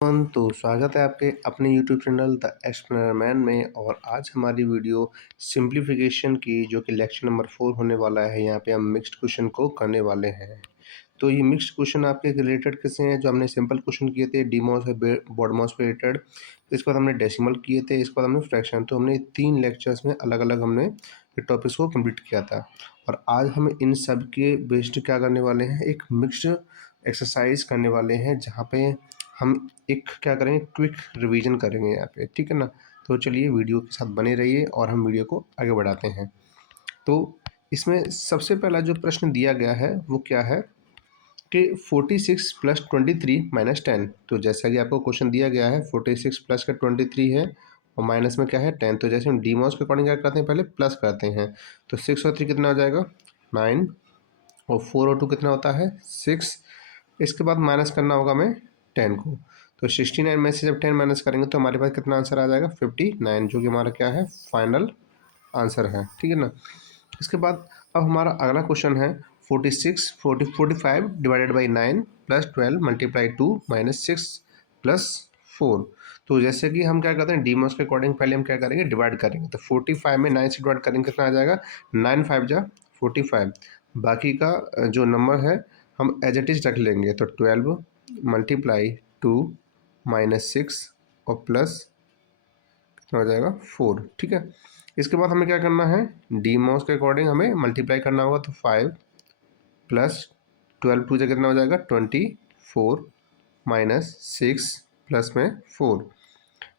तो स्वागत है आपके अपने YouTube channel the explainer man में। और आज हमारी वीडियो सिंप्लीफिकेशन की जो कि लेक्चर नंबर 4 होने वाला है। यहाँ पे हम मिक्स्ड क्वेश्चन को करने वाले हैं। तो ये मिक्स्ड क्वेश्चन आपके रिलेटेड किससे हैं? जो हमने सिंपल क्वेश्चन किए थे डीमॉस और बॉडमॉस पे रिलेटेड, इसके बाद हमने डेसिमल किए थे, इसके बाद हमने फ्रैक्शन। तो हमने 3 लेक्चर्स में अलग अलग हमने ये टॉपिक्स को कंप्लीट किया था। और आज हम इन सब के बेस्ड क्या करने वाले हैं, एक मिक्स्ड एक्सरसाइज करने वाले हैं, जहाँ पे हम एक क्या करेंगे, क्विक रिवीजन करेंगे यहाँ पे, ठीक है ना। तो चलिए वीडियो के साथ बने रहिए और हम वीडियो को आगे बढ़ाते हैं। तो इसमें सबसे पहला जो प्रश्न दिया गया है वो क्या है कि 46 प्लस 23 माइनस 10। तो जैसा कि आपको क्वेश्चन दिया गया है 46 प्लस का 23 है और माइनस में क्या है 10। तो जैसे हम डीमॉस के अकॉर्डिंग क्या करते हैं, पहले प्लस करते हैं। तो 6 और 3 कितना हो जाएगा 9 और 4 और 2 कितना होता है 6। इसके बाद माइनस करना होगा हमें 10 को। तो 69 में से जब 10 माइनस करेंगे तो हमारे पास कितना आंसर आ जाएगा 59, जो कि हमारा क्या है फाइनल आंसर है, ठीक है ना। इसके बाद अब हमारा अगला क्वेश्चन है 45 divided by 9 plus 12 multiply 2 minus 6 plus 4। तो जैसे कि हम क्या करते हैं डीमॉस के अकॉर्डिंग पहले हम क्या करेंगे डिवाइड करेंगे। तो 45 में 9 से डिवाइड करेंगे कितना आ जाएगा 9 5 जा 45। बाकी का जो नंबर है हम एज इट इज रख लेंगे। तो 12 मल्टीप्लाई 2 माइनस 6 और प्लस कितना हो जाएगा 4, ठीक है। इसके बाद हमें क्या करना है डीमॉस के अकॉर्डिंग हमें मल्टीप्लाई करना होगा। तो 5 प्लस 12 टू से कितना हो जाएगा 24 माइनस 6 प्लस में 4।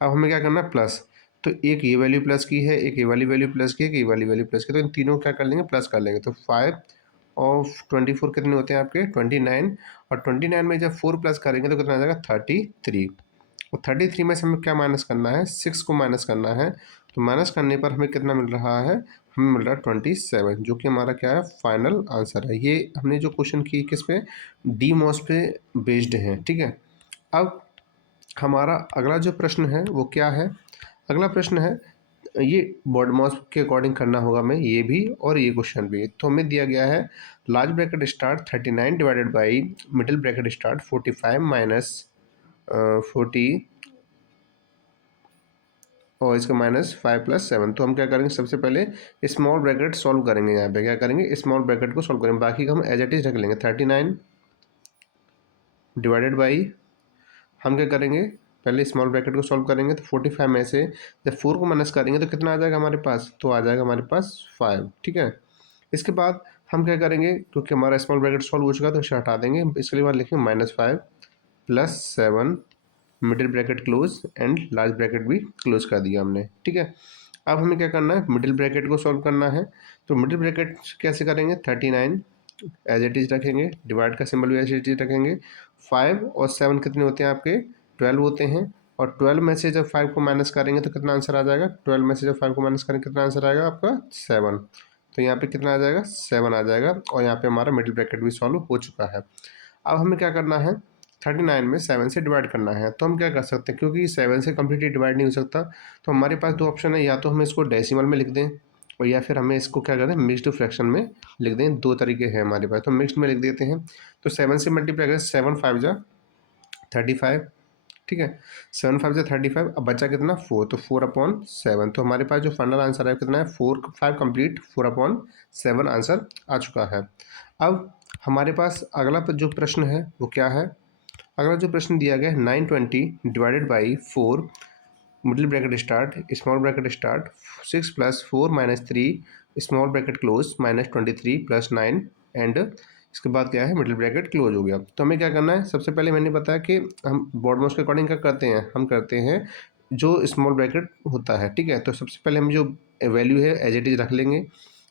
अब हमें क्या करना है प्लस। तो एक ये वैल्यू प्लस की है, एक ये वाली वैल्यू प्लस की है, एक ये वाली वैल्यू प्लस की, तो इन तीनों क्या कर लेंगे प्लस कर लेंगे। तो 5 और 24 कितने होते हैं आपके 29। और 29 में जब 4 प्लस करेंगे तो कितना आ जाएगा 33। और 33 में से हमें क्या माइनस करना है 6 को माइनस करना है। तो माइनस करने पर हमें कितना मिल रहा है, हमें मिल रहा है 27, जो कि हमारा क्या है फाइनल आंसर है। ये हमने जो क्वेश्चन की किस पे डीमॉस पे बेस्ड है, ठीक है। अब हमारा अगला जो प्रश्न है वो क्या है, अगला प्रश्न है ये बॉडमॉस के अकॉर्डिंग करना होगा हमें ये भी और ये क्वेश्चन भी। तो हमें दिया गया है large bracket start 39 divided by middle bracket start 45 minus 40 और इसका माइनस 5 प्लस 7। तो हम क्या करेंगे सबसे पहले स्मॉल ब्रैकेट सॉल्व करेंगे। यहाँ पे क्या करेंगे स्मॉल ब्रैकेट को सॉल्व करेंगे, बाकी का हम एज इट इज रख लेंगे। 39 डिवाइडेड बाई हम क्या करेंगे पहले स्मॉल ब्रैकेट को सॉल्व करेंगे। तो 45 में से जब 4 को माइनस करेंगे तो कितना आ जाएगा हमारे पास, तो आ जाएगा हमारे पास 5, ठीक है। इसके बाद हम क्या करेंगे क्योंकि हमारा स्मॉल ब्रैकेट सॉल्व हो चुका है तो इसे हटा देंगे। इसके बाद लिखेंगे -5 plus 7 middle bracket close and large bracket भी क्लोज कर दिया हमने, ठीक है। अब हमें क्या करना है मिडिल ब्रैकेट को सॉल्व करना है। तो मिडिल ब्रैकेट कैसे करेंगे 39 एज इट इज रखेंगे, डिवाइड का सिंबल भी एज इट इज रखेंगे। 5 और 7 कितने होते हैं आपके 12 होते हैं। और 12 में से जब 5 को माइनस करेंगे तो कितना आंसर आ जाएगा 12 में से जब 5 को माइनस करेंगे कितना आंसर आएगा आपका 7। तो यहाँ पे कितना आ जाएगा 7 आ जाएगा। और यहाँ पे हमारा मिडिल ब्रैकेट भी सॉल्व हो चुका है। अब हमें क्या करना है 39 में 7 से डिवाइड करना है। तो हम क्या कर सकते हैं क्योंकि 7 से कम्प्लीटली डिवाइड नहीं हो सकता, तो हमारे पास दो ऑप्शन है, या तो हम इसको डेसिमल में लिख दें और या फिर हमें इसको क्या करें मिक्स्ड फ्रैक्शन में लिख दें। दो तरीके हैं हमारे पास, तो मिक्स्ड में लिख देते हैं। तो 7 से मल्टीप्लाई करें 7 5 जा 35, ठीक है। 7 5 जा 35। अब बचा कितना 4, तो 4/7। तो हमारे पास जो फाइनल आंसर है कितना है 4 5 कंप्लीट 4/7 आंसर आ चुका है। अब हमारे पास अगला जो प्रश्न है वो क्या है, अगला जो प्रश्न दिया गया है 920 divided by 4 middle bracket start small bracket start 6 plus 4 minus 3 small bracket close minus 23 plus 9 and इसके बाद क्या है मिडिल ब्रैकेट क्लोज हो गया। तो हमें क्या करना है सबसे पहले मैंने बताया कि हम बॉडमॉस के अकॉर्डिंग क्या करते हैं, हम करते हैं जो स्मॉल ब्रैकेट होता है, ठीक है। तो सबसे पहले हम जो वैल्यू है एज इट इज रख लेंगे।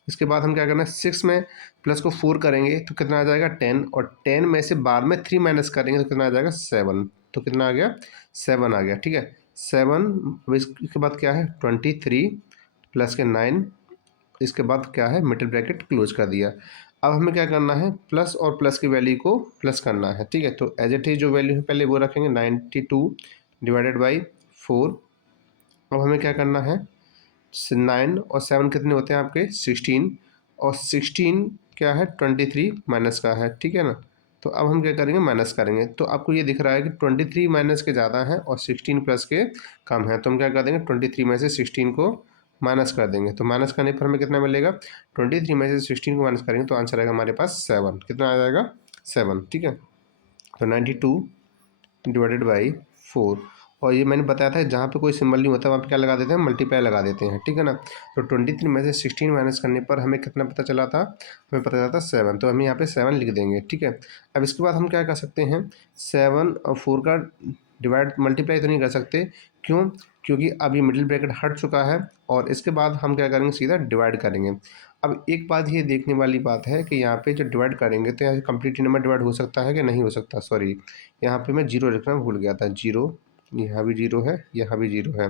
इसके बाद हम क्या करना है 6 में प्लस को 4 करेंगे तो कितना आ जाएगा 10। और 10 में से बाद में 3 माइनस करेंगे तो कितना आ जाएगा 7। तो कितना आ गया 7 आ गया, ठीक है। 7 इसके बाद क्या है 23 प्लस के 9, इसके बाद क्या है मिडिल ब्रैकेट क्लोज कर दिया। अब हमें क्या करना है प्लस और प्लस की वैल्यू को प्लस करना है, ठीक है। तो एज इट इज जो वैल्यू है पहले वो रखेंगे 92 डिवाइडेड बाई 4। अब हमें क्या करना है 9 और 7 कितने होते हैं आपके 16 और 16 क्या है 23 माइनस का है, ठीक है ना। तो अब हम क्या करेंगे, माइनस करेंगे। तो आपको ये दिख रहा है कि 23 माइनस के ज़्यादा है और 16 प्लस के कम है, तो हम क्या कर देंगे, 23 में से 16 को माइनस कर देंगे। तो माइनस करने पर हमें कितना मिलेगा, 23 में से 16 को माइनस करेंगे तो आंसर आएगा हमारे पास 7। कितना आ जाएगा, 7। ठीक है, तो 92 डिवाइडेड बाई 4। और ये मैंने बताया था जहाँ पे कोई सिंबल नहीं होता वहाँ पे क्या लगा देते हैं, मल्टीप्लाई लगा देते हैं। ठीक है ना, तो 23 में से 16 माइनस करने पर हमें कितना पता चला था, हमें पता चला था 7, तो हम यहाँ पे 7 लिख देंगे। ठीक है, अब इसके बाद हम क्या कर सकते हैं, 7 और 4 का डिवाइड मल्टीप्लाई तो नहीं कर सकते, क्यों, क्योंकि अब ये मिडिल ब्रैकेट हट चुका है और इसके बाद हम क्या करेंगे, सीधा डिवाइड करेंगे। अब एक बात ये देखने वाली बात है कि यहाँ पे जो डिवाइड करेंगे तो यहाँ कंप्लीट नंबर डिवाइड हो सकता है कि नहीं हो सकता, सॉरी यहाँ पे मैं जीरो लिखना भूल गया था, जीरो, यहाँ भी जीरो है, यहाँ भी जीरो है।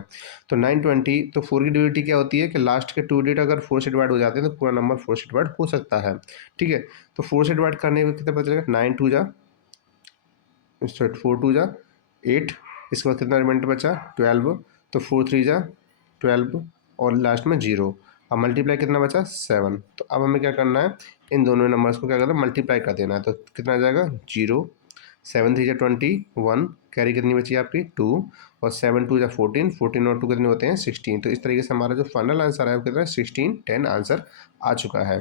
तो 920, तो 4 की डिविडिटी क्या होती है कि लास्ट के 2 डिजिट अगर 4 से डिवाइड हो जाते हैं तो पूरा नंबर 4 से डिवाइड हो सकता है। ठीक है, तो 4 से डिवाइड करने में कितना पता चलेगा, 9 2 जा 4 2 जा 8, इसके बाद कितना रिमाइंडर बचा 12, तो 4 3 जा 12 और लास्ट में जीरो। अब मल्टीप्लाई कितना बचा 7। तो अब हमें क्या करना है, इन दोनों नंबर्स को क्या करना है, मल्टीप्लाई कर देना है। तो कितना आ जाएगा, जीरो, 7 3 जा 21, कैरी कितनी बची आपकी 2, और 7 2 जा 14, 14 और 2 कितने होते हैं 16। तो इस तरीके से हमारा जो फाइनल आंसर है वो कितना है, 16 10 आंसर आ चुका है।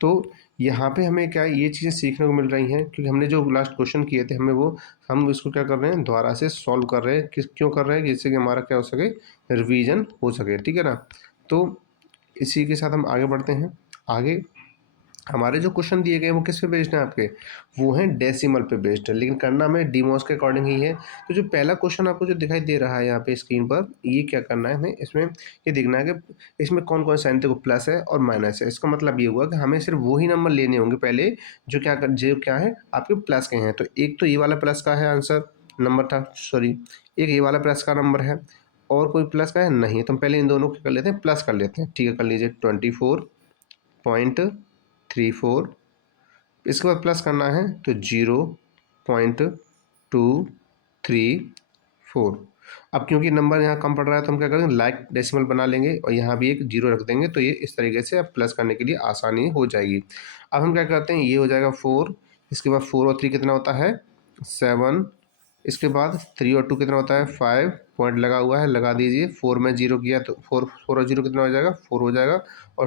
तो यहाँ पे हमें क्या ये चीज़ें सीखने को मिल रही हैं, क्योंकि हमने जो लास्ट क्वेश्चन किए थे हमें वो, हम इसको क्या कर रहे हैं, दोबारा से सॉल्व कर रहे हैं। किस क्यों कर रहे हैं, जिससे कि हमारा क्या हो सके, रिवीजन हो सके। ठीक है ना, तो इसी के साथ हम आगे बढ़ते हैं। आगे हमारे जो क्वेश्चन दिए गए वो किस पे बेस्ड हैं आपके, वो हैं डेसिमल पे बेस्ड है, लेकिन करना में डीमोस के अकॉर्डिंग ही है। तो जो पहला क्वेश्चन आपको जो दिखाई दे रहा है यहाँ पे स्क्रीन पर, ये क्या करना है हमें, इसमें ये देखना है कि इसमें कौन कौन साइन देखो, प्लस है और माइनस है। इसका मतलब ये हुआ कि हमें सिर्फ वही नंबर लेने होंगे पहले जो क्या है आपके प्लस के हैं। तो एक तो ये वाला प्लस का है आंसर, नंबर था, सॉरी, एक ये वाला प्लस का नंबर है, और कोई प्लस का है नहीं, तो हम पहले इन दोनों को कर लेते हैं, प्लस कर लेते हैं। ठीक है, कर लीजिए 24.34, इसके बाद प्लस करना है तो 0.234। अब क्योंकि नंबर यहाँ कम पड़ रहा है तो हम क्या करेंगे, लाइक डेसिमल बना लेंगे और यहाँ भी एक जीरो रख देंगे, तो ये इस तरीके से अब प्लस करने के लिए आसानी हो जाएगी। अब हम क्या करते हैं, ये हो जाएगा 4, इसके बाद 4 और 3 कितना होता है 7, इसके बाद 3 और 2 कितना होता है 5, पॉइंट लगा हुआ है, लगा दीजिए। 4 में जीरो किया तो 4 और जीरो कितना हो जाएगा 4 हो जाएगा, और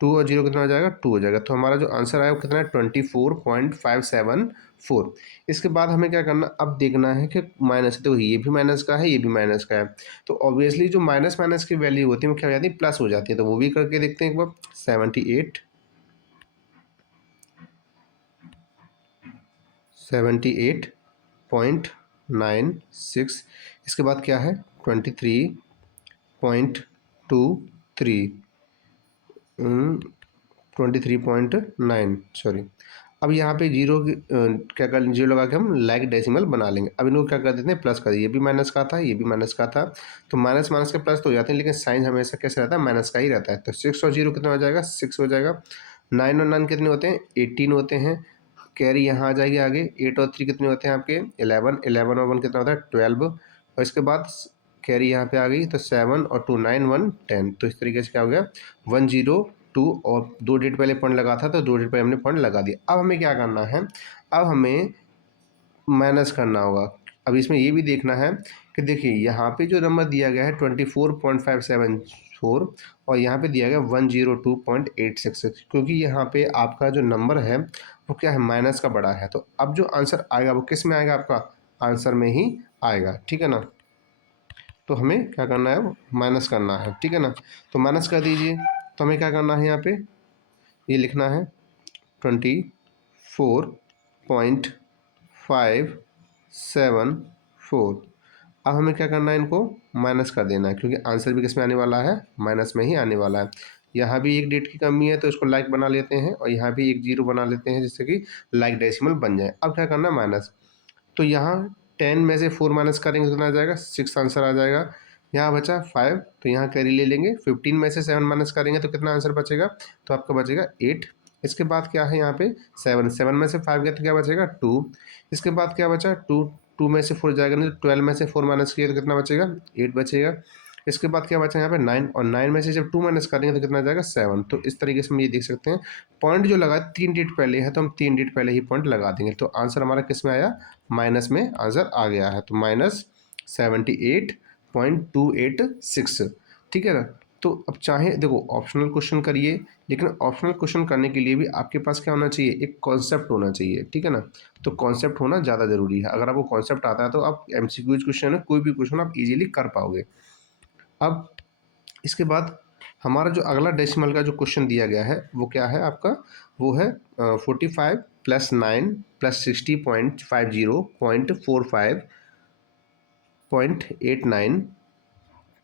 2 और जीरो कितना हो जाएगा 2 हो जाएगा। तो हमारा जो आंसर आया वो कितना है 24.574। इसके बाद हमें क्या करना, अब देखना है कि माइनस है, तो ये भी माइनस का है, ये भी माइनस का है, तो ऑब्वियसली जो माइनस माइनस की वैल्यू होती है वो क्या हो जाती है, प्लस हो जाती है। तो वो भी करके देखते हैं एक बार। 78.96, इसके बाद क्या है 23.23, 23.9, सॉरी। अब यहाँ पे जीरो क्या कर, जीरो लगा के हम लाइक डेसिमल बना लेंगे। अब इनको क्या कर देते हैं, प्लस कर, ये भी माइनस का था, ये भी माइनस का था, तो माइनस माइनस के प्लस तो हो जाते हैं, लेकिन साइन हमेशा कैसे रहता है, माइनस का ही रहता है। तो 6 और जीरो कितना हो जाएगा 6 हो जाएगा। 9 और 9 कितने होते हैं 18 होते हैं, कैरी यहाँ आ जाएगी आगे। 8 और 3 कितने होते हैं आपके 11, 11 और 1 कितना होता है 12, और इसके बाद कैरी यहाँ पे आ गई, तो 7 और 2 9 1 10। तो इस तरीके से क्या हो गया 102, और 2 डिजिट पहले पॉइंट लगा था तो 2 डिजिट पहले हमने पॉइंट लगा दिया। अब हमें क्या करना है, अब हमें माइनस करना होगा। अब इसमें ये भी देखना है कि देखिए यहाँ पे जो नंबर दिया गया है 24.574, और यहाँ पे दिया गया 102.866, क्योंकि यहाँ पे आपका जो नंबर है वो क्या है, माइनस का बड़ा है। तो अब जो आंसर आएगा वो किस में आएगा, आपका आंसर में ही आएगा। ठीक है ना, तो हमें क्या करना है, माइनस करना है। ठीक है ना, तो माइनस कर दीजिए। तो हमें क्या करना है, यहाँ पे ये लिखना है 24.574। अब हमें क्या करना है, इनको माइनस कर देना है, क्योंकि आंसर भी किस में आने वाला है, माइनस में ही आने वाला है। यहाँ भी एक डेट की कमी है तो इसको लाइक बना लेते हैं, और यहाँ भी एक जीरो बना लेते हैं जिससे कि लाइक डेसिमल बन जाए। अब क्या करना है, माइनस। तो यहाँ 10 में से 4 माइनस करेंगे तो कितना आ जाएगा 6 आंसर आ जाएगा। यहाँ बचा 5, तो यहाँ कैरी ले लेंगे। 15 में से 7 माइनस करेंगे तो कितना आंसर बचेगा, तो आपका बचेगा 8। इसके बाद क्या है यहाँ पे 7, 7 में से 5 गया तो क्या बचेगा 2। इसके बाद क्या बचा 2, 2 में से 4 जाएगा नहीं, तो 12 में से 4 माइनस किया तो कितना बचेगा 8 बचेगा। इसके बाद क्या बचा यहाँ पे 9, और 9 में से जब 2 माइनस करेंगे तो कितना आ जाएगा 7। तो इस तरीके से हम ये देख सकते हैं, पॉइंट जो लगा 3 डिजिट पहले है तो हम 3 डिजिट पहले ही पॉइंट लगा देंगे। तो आंसर हमारा किस में आया, माइनस में आंसर आ गया है। तो -78.286, ठीक है ना। तो अब चाहे देखो ऑप्शनल क्वेश्चन करिए, लेकिन ऑप्शनल क्वेश्चन करने के लिए भी आपके पास क्या होना चाहिए, एक कॉन्सेप्ट होना चाहिए, ठीक है ना। तो कॉन्सेप्ट होना ज़्यादा ज़रूरी है। अगर आपको कॉन्सेप्ट आता है तो आप एमसीक्यूज क्वेश्चन है, कोई भी क्वेश्चन आप इजीली कर पाओगे। अब इसके बाद हमारा जो अगला डेसिमल का जो क्वेश्चन दिया गया है वो क्या है आपका, वो है 45 + 9 + 60.50.45.89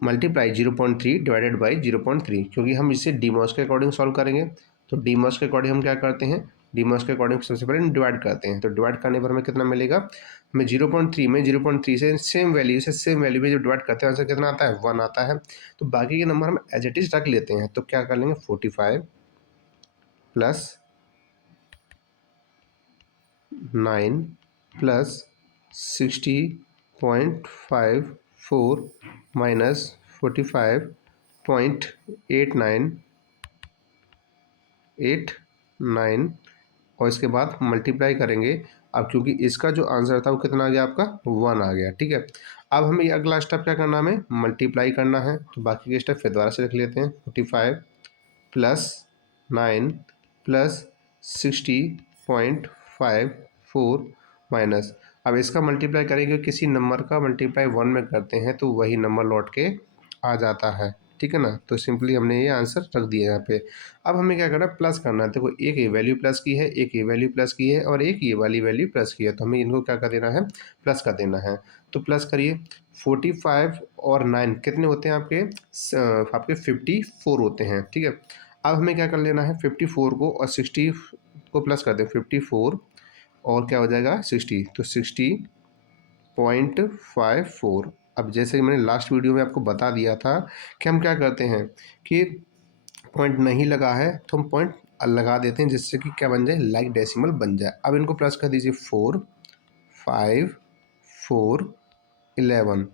मल्टीप्लाई 0.3 डिवाइडेड बाई 0.3, क्योंकि हम इसे डीमॉस के अकॉर्डिंग सॉल्व करेंगे। तो डीमॉस के अकॉर्डिंग हम क्या करते हैं, डीमॉस के अकॉर्डिंग सबसे पहले हम डिवाइड करते हैं। तो डिवाइड करने पर हमें कितना मिलेगा, हमें 0.3 में 0.3 से सेम वैल्यू में जब डिवाइड करते हैं आंसर कितना आता है, 1 आता है। तो बाकी के नंबर हम एज इट इज रख लेते हैं। तो क्या कर लेंगे, 45 + 9 + 60.54 -45.89 और इसके बाद मल्टीप्लाई करेंगे। अब क्योंकि इसका जो आंसर था वो कितना आ गया आपका, 1 आ गया, ठीक है। अब हमें ये अगला स्टेप क्या करना है, हमें मल्टीप्लाई करना है। तो बाकी के स्टेप फिर दोबारा से लिख लेते हैं। 45 + 9 + 60.54 माइनस, अब इसका मल्टीप्लाई करेंगे, किसी नंबर का मल्टीप्लाई 1 में करते हैं तो वही नंबर लौट के आ जाता है, ठीक है ना। तो सिंपली हमने ये आंसर रख दिया यहाँ पे। अब हमें क्या करना है, प्लस करना है। देखो एक ये वैल्यू प्लस की है, एक ये वैल्यू प्लस की है और एक ये वाली वैल्यू प्लस की है। तो हमें इनको क्या कर देना है, प्लस कर देना है। तो प्लस करिए, 45 और 9 कितने होते हैं आपके, आपके 54 होते हैं, ठीक है। अब हमें क्या कर लेना है, 54 को और 60 को प्लस कर दें। 54 और क्या हो जाएगा 60, तो 60.54। अब जैसे मैंने लास्ट वीडियो में आपको बता दिया था कि हम क्या करते हैं कि पॉइंट नहीं लगा है तो हम पॉइंट लगा देते हैं, जिससे कि क्या बन जाए, लाइक डेसिमल बन जाए। अब इनको प्लस कर दीजिए, 4 5 4 11,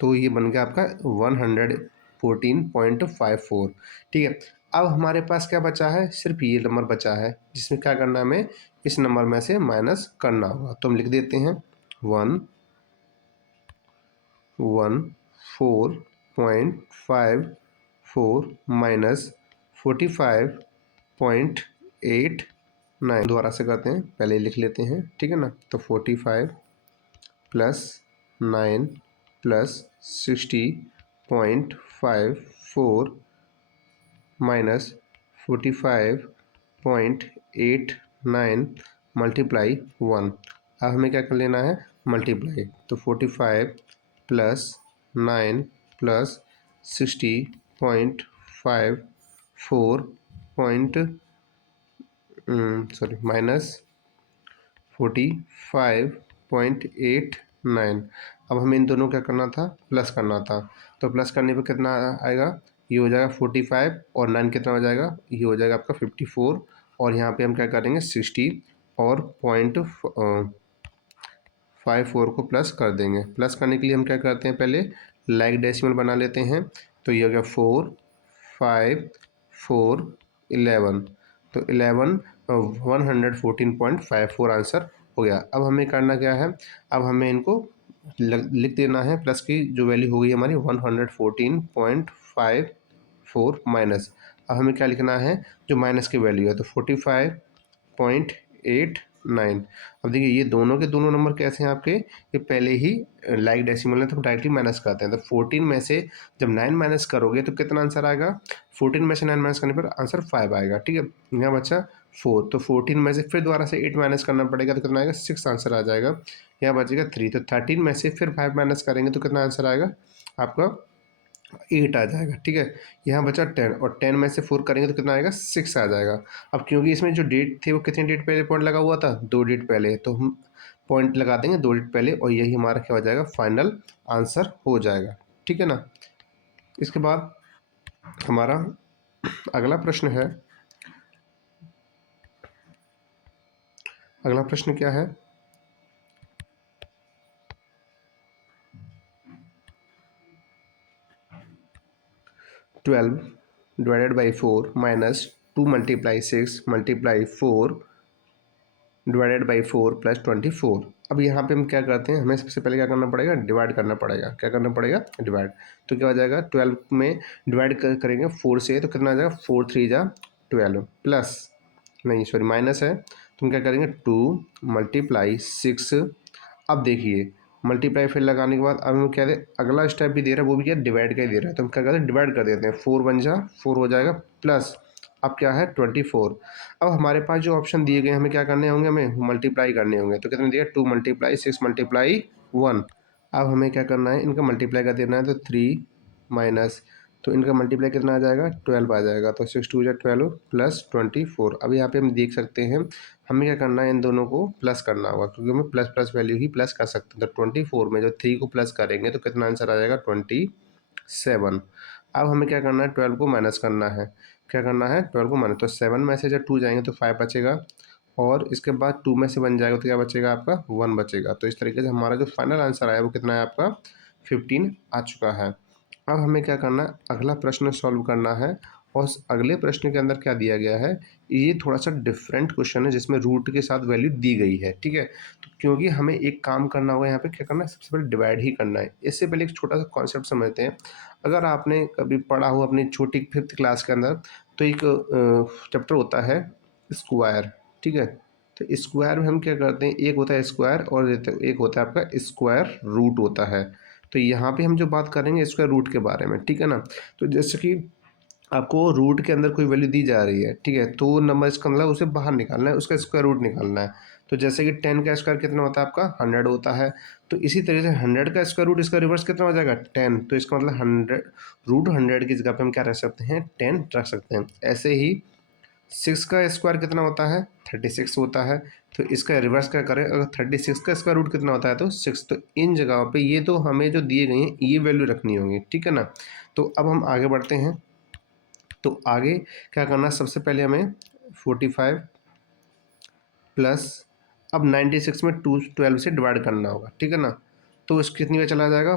तो ये बन गया आपका 114.54, ठीक है। अब हमारे पास क्या बचा है, सिर्फ ये नंबर बचा है, जिसमें क्या करना है, हमें इस नंबर में से माइनस करना होगा। तो हम लिख देते हैं 114.54 -45.89, दोबारा से करते हैं, पहले लिख लेते हैं, ठीक है ना। तो 45 + 9 + 60.54 -45.89 मल्टीप्लाई 1। अब हमें क्या कर लेना है, मल्टीप्लाई। तो 45 + 9 + 60.54 -45.89। अब हमें इन दोनों क्या करना था, प्लस करना था। तो प्लस करने पे कितना आएगा, ये हो जाएगा 45 और 9 कितना हो जाएगा, ये हो जाएगा आपका 54। और यहाँ पे हम क्या करेंगे, 60 और 0.54 को प्लस कर देंगे। प्लस करने के लिए हम क्या करते हैं, पहले लाइक डेसिमल बना लेते हैं। तो ये हो गया 4 5 4 11, तो 11 114.54 आंसर हो गया। अब हमें करना क्या है, अब हमें इनको लिख देना है। प्लस की जो वैल्यू हो गई हमारी 114.54 माइनस, अब हमें क्या लिखना है, जो माइनस की वैल्यू है, तो 45.89। अब देखिए ये दोनों के दोनों नंबर कैसे हैं आपके, ये पहले ही लाइक डेसिमल है तो डायरेक्टली माइनस करते हैं। तो 14 में से जब 9 माइनस करोगे तो कितना आंसर आएगा, 14 में से 9 माइनस करने पर आंसर 5 आएगा, ठीक है। यहाँ बचा 4, तो 14 में से फिर दोबारा से 8 माइनस करना पड़ेगा, तो कितना आएगा, 6 आंसर आ जाएगा। यहाँ बचेगा 3, तो 13 में से फिर 5 माइनस करेंगे तो कितना आंसर आएगा आपका, 8 आ जाएगा, ठीक है। यहाँ बचा 10 और 10 में से 4 करेंगे तो कितना आएगा, 6 आ जाएगा। अब क्योंकि इसमें जो डेट थे वो कितनी डेट पहले पॉइंट लगा हुआ था, 2 डेट पहले, तो हम पॉइंट लगा देंगे 2 डेट पहले और यही हमारा क्या हो जाएगा, फाइनल आंसर हो जाएगा, ठीक है ना। इसके बाद हमारा अगला प्रश्न है, अगला प्रश्न क्या है, 12 divided by 4 minus 2 multiply 6 multiply 4 divided by 4 plus 24। अब यहाँ पे हम क्या करते हैं, हमें सबसे पहले क्या करना पड़ेगा, डिवाइड करना पड़ेगा। क्या करना पड़ेगा, डिवाइड। तो क्या हो जाएगा, 12 में डिवाइड करेंगे 4 से, तो कितना आ जाएगा, 4 3 जा 12 प्लस, नहीं सॉरी माइनस है, तो हम क्या करेंगे 2 मल्टीप्लाई 6। अब देखिए मल्टीप्लाई फिर लगाने के बाद अब हम क्या दे, अगला स्टेप भी दे रहा है, वो भी क्या डिवाइड का ही दे रहा है, तो हम क्या करते हैं डिवाइड कर देते हैं। 4 1 जा 4 हो जाएगा प्लस, अब क्या है 24। अब हमारे पास जो ऑप्शन दिए गए हमें क्या करने होंगे, हमें मल्टीप्लाई करने होंगे। तो कितने दिया, 2 मल्टीप्लाई 6 मल्टीप्लाई 1। अब हमें क्या करना है, इनका मल्टीप्लाई कर देना है, तो 3 माइनस, तो इनका मल्टीप्लाई कितना आ जाएगा, 12 आ जाएगा। तो 6 2 जा 12 प्लस 24। अब यहाँ पे हम देख सकते हैं हमें क्या करना है, इन दोनों को प्लस करना होगा, क्योंकि हमें प्लस प्लस वैल्यू ही प्लस कर सकते हैं। तो 24 में जो 3 को प्लस करेंगे तो कितना आंसर आ जाएगा, 27। अब हमें क्या करना है, 12 को माइनस करना है। क्या करना है, 12 को माइनस, तो 7 में से जब 2 जाएंगे तो 5 बचेगा, और इसके बाद 2 में से 1 जाएगा तो क्या बचेगा, आपका 1 बचेगा। तो इस तरीके से हमारा जो फाइनल आंसर आया वो कितना है, आपका 15 आ चुका है। अब हमें क्या करना है, अगला प्रश्न सॉल्व करना है, और उस अगले प्रश्न के अंदर क्या दिया गया है, ये थोड़ा सा डिफरेंट क्वेश्चन है जिसमें रूट के साथ वैल्यू दी गई है, ठीक है। तो क्योंकि हमें एक काम करना होगा यहाँ पे, क्या करना है, सबसे पहले डिवाइड ही करना है। इससे पहले एक छोटा सा कॉन्सेप्ट समझते हैं। अगर आपने कभी पढ़ा हो अपनी छोटी 5th क्लास के अंदर, तो एक चैप्टर होता है स्क्वायर, ठीक है। तो स्क्वायर में हम क्या करते हैं, एक होता है स्क्वायर और एक होता है आपका स्क्वायर रूट होता है। तो यहाँ पे हम जो बात करेंगे स्क्वायर रूट के बारे में, ठीक है ना। तो जैसे कि आपको रूट के अंदर कोई वैल्यू दी जा रही है, ठीक है, तो नंबर इसका मतलब उसे बाहर निकालना है, उसका स्क्वायर रूट निकालना है। तो जैसे कि 10 का स्क्वायर कितना होता है, आपका 100 होता है। तो इसी तरह से 100 का स्क्वायर रूट इसका रिवर्स कितना हो जाएगा, 10। तो इसका मतलब 100 रूट 100 की जगह पे हम क्या रख सकते हैं, 10 रख सकते हैं। ऐसे ही 6 का स्क्वायर कितना होता है, 36 होता है। तो इसका रिवर्स क्या करें, अगर 36 का स्क्वायर रूट कितना होता है, तो 6। तो इन जगहों पे ये तो हमें जो दिए गए हैं ये वैल्यू रखनी होगी, ठीक है ना। तो अब हम आगे बढ़ते हैं। तो आगे क्या करना है, सबसे पहले हमें 45 प्लस, अब 96 में 12 से डिवाइड करना होगा, ठीक है ना। तो इस कितनी में चला जाएगा,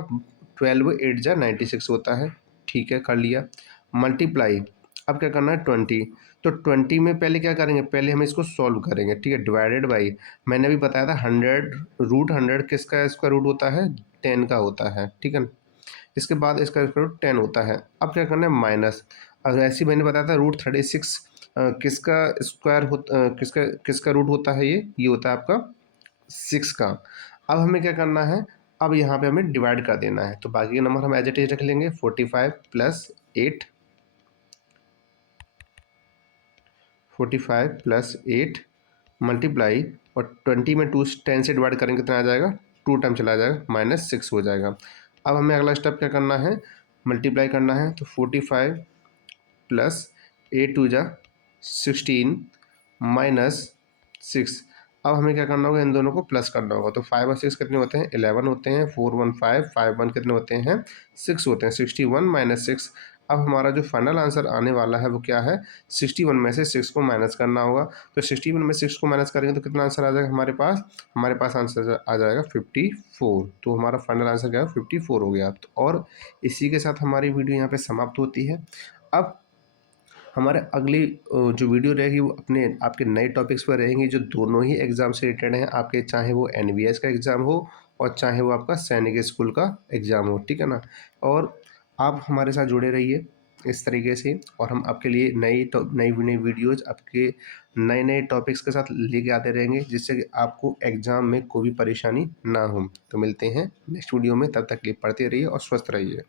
12 8 जा 96 होता है, ठीक है, कर लिया। मल्टीप्लाई, अब क्या करना है 20। तो 20 में पहले क्या करेंगे, पहले हम इसको सॉल्व करेंगे, ठीक है। डिवाइडेड बाई, मैंने अभी बताया था 100 रूट 100 किसका स्क्वायर रूट होता है, 10 का होता है, ठीक है। इसके बाद इसका स्क्वायर रूट 10 होता है। अब क्या करना है, माइनस। अब ऐसे ही मैंने बताया था रूट 36 किसका स्क्वायर किसका किसका रूट होता है, ये होता है आपका 6 का। अब हमें क्या करना है, अब यहाँ पे हमें डिवाइड कर देना है। तो बाकी के नंबर हम एज इट इज रख लेंगे, 45 प्लस 8, 45 प्लस 8 मल्टीप्लाई, और 20 में 2 10 से डिवाइड करेंगे कितना आ जाएगा, 2 टाइम चला जाएगा, -6 हो जाएगा। अब हमें अगला स्टेप क्या करना है, मल्टीप्लाई करना है। तो 45 प्लस 8 2 जा 16 -6। अब हमें क्या करना होगा, इन दोनों को प्लस करना होगा। तो 5 और 6 कितने होते हैं, 11 होते हैं। 4 1 5 5 1 कितने होते हैं, 6 होते हैं। 61 -6। अब हमारा जो फाइनल आंसर आने वाला है वो क्या है, 61 में से 6 को माइनस करना होगा। तो 61 में 6 को माइनस करेंगे तो कितना आंसर आ जाएगा हमारे पास आंसर आ जाएगा 54। तो हमारा फाइनल आंसर क्या है, 54 हो गया। तो और इसी के साथ हमारी वीडियो यहाँ पे समाप्त होती है। अब हमारे अगली जो वीडियो रहेगी वो अपने आपके नए टॉपिक्स पर रहेंगी, जो दोनों ही एग्ज़ाम से रिलेटेड हैं आपके, चाहे वो एनवीएस का एग्ज़ाम हो और चाहे वो आपका सैनिक स्कूल का एग्ज़ाम हो, ठीक है ना। और आप हमारे साथ जुड़े रहिए इस तरीके से, और हम आपके लिए नई नई वीडियोज़ आपके नए नए टॉपिक्स के साथ लेके आते रहेंगे, जिससे कि आपको एग्ज़ाम में कोई भी परेशानी ना हो। तो मिलते हैं नेक्स्ट वीडियो में, तब तक के लिए पढ़ते रहिए और स्वस्थ रहिए।